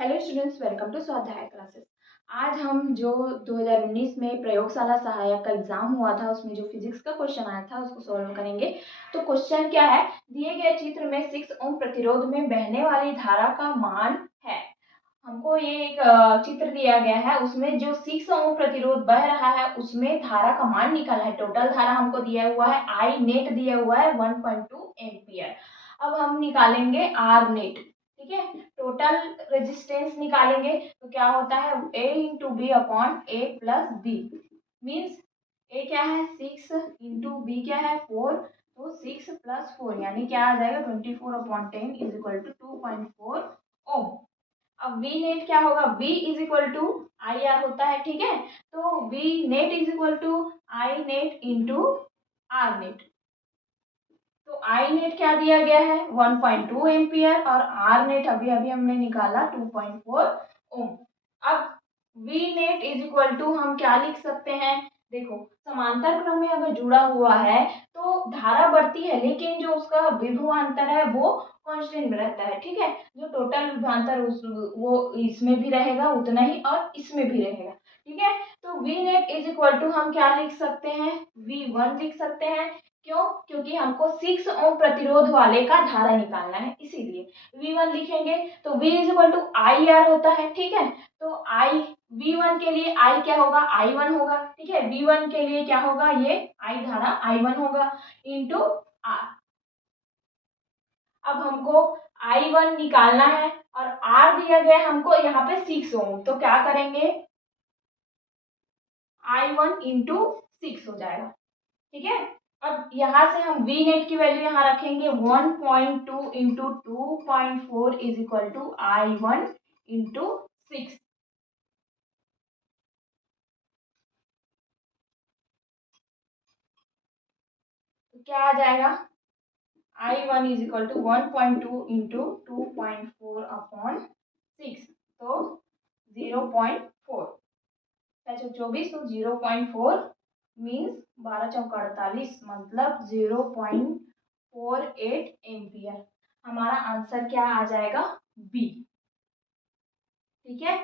Hello students, welcome to स्वाध्याय classes. आज हम जो 2019 में प्रयोगशाला सहायक का एग्जाम हुआ था उसमें जो फिजिक्स का क्वेश्चन आया था उसको सॉल्व करेंगे। तो क्वेश्चन क्या है, दिए गए चित्र में 6 ओम प्रतिरोध में बहने वाली धारा का मान है। हमको ये एक चित्र दिया गया है, उसमें जो 6 ओम प्रतिरोध बह रहा है उसमें धारा का मान निकालना है। टोटल धारा हमको दिया हुआ है, आई नेट दिया हुआ है 1.2 एम्पियर। अब हम निकालेंगे आर नेट। ठीक है, टोटल रेजिस्टेंस निकालेंगे तो क्या होता है, ए इंटू बी अपॉन ए प्लस बी। मीन्स ए क्या है 6 इंटू बी क्या है 4, तो 6 प्लस 4 यानी क्या आ जाएगा 24/10 इज इक्वल टू 2.4 ओम। अब वी नेट क्या होगा, V is equal to I R होता है। ठीक है, तो V net is equal to I net into R net. तो आई नेट क्या दिया गया है 1.2 एम्पियर और आर नेट अभी अभी हमने निकाला 2.4 ओम। अब V net is equal to हम क्या लिख सकते हैं, देखो समांतर क्रम में अगर जुड़ा हुआ है तो धारा बढ़ती है लेकिन जो उसका विभवांतर है वो कांस्टेंट रहता है। ठीक है, जो टोटल विभवांतर वो इसमें भी रहेगा उतना ही और इसमें भी रहेगा। ठीक है, तो V net is equal to हम क्या लिख सकते हैं, V1 लिख सकते हैं। क्यों, क्योंकि हमको 6 ओम प्रतिरोध वाले का धारा निकालना है इसीलिए V1 लिखेंगे। तो V is equal to I R होता है। ठीक है, तो आई V1 के लिए I क्या होगा, I1 होगा। ठीक है, V1 के लिए क्या होगा, ये I धारा I1 होगा इंटू R। अब हमको I1 निकालना है और R दिया गया है हमको यहाँ पे 6 ओम, तो क्या करेंगे I1 इंटू 6 हो जाएगा। ठीक है, अब यहाँ से हम V नेट की वैल्यू यहाँ रखेंगे 1.2 into 2.4 is equal to I1 into 6। तो क्या आ जाएगा, I1 is equal to 1.2 into 2.4 upon 6, तो 0.4। 24 तो 0.4 मीन्स 12×4 = 48, मतलब 0.48 एम्पियर। हमारा आंसर क्या आ जाएगा, बी। ठीक है,